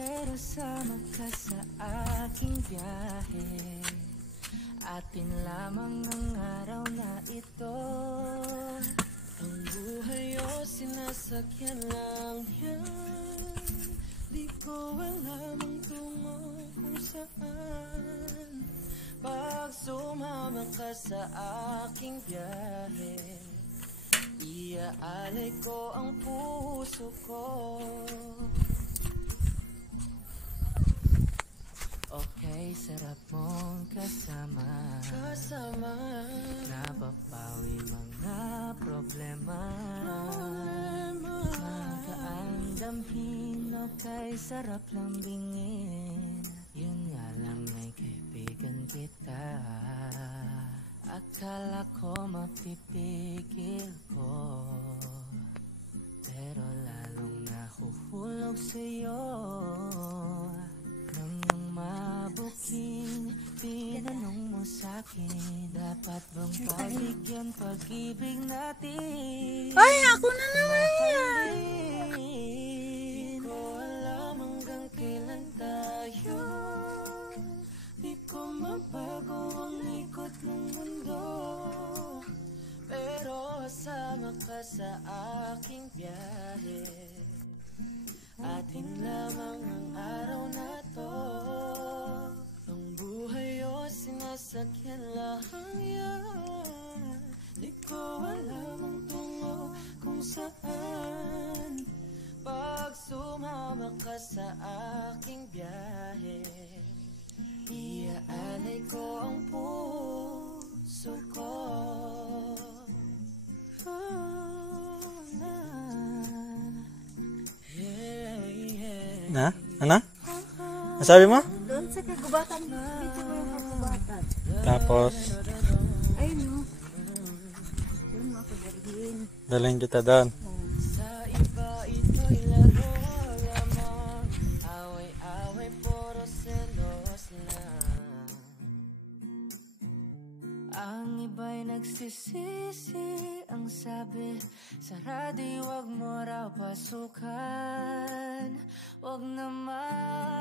pero sama ka sa aking biyahe. Atin lamang ang araw na ito. Ang buhay o sinasakyan lang yan. Di ko alam ang tungo kung saan. Pag sumama ka sa aking biyahe, iaalay ko ang puso ko. Okay, sarap mong kasama. Napapawi mga problema. Magaan damhin, okay, sarap lambingin. Yun nga lang ay kaibigan kita. Akala ko mapipigil ko, pero lalong nahuhulog sa'yo. Nang iyong mabuking tinanong mo sa'kin, dapat bang pagbigyan pag-ibig natin? Ay, ako na naman yan! Di ko alam hanggang kailan tayo. Di ko mabago ang ikot ng mundo, pero sama ka sa aking biyahe. Atin lamang ang araw na to. Ang buhay o sinasakyan lang yan. Di ko alam ang tungo kung saan. Pag sumama ka sa aking biyahe, iaalay ko ang puso ko. Na? Ano? Masabi mo? Doon sa kagubatan. Dito mo yung kagubatan. Tapos, Ay, no. Doon mo ako dalhin. dalhin kita doon. Sa iba ito'y laro lamang. Away-away, puro selos lang. Ang iba'y nagsisisi. Ang sabi sa radyo, wag mo raw pasukan. Wag naman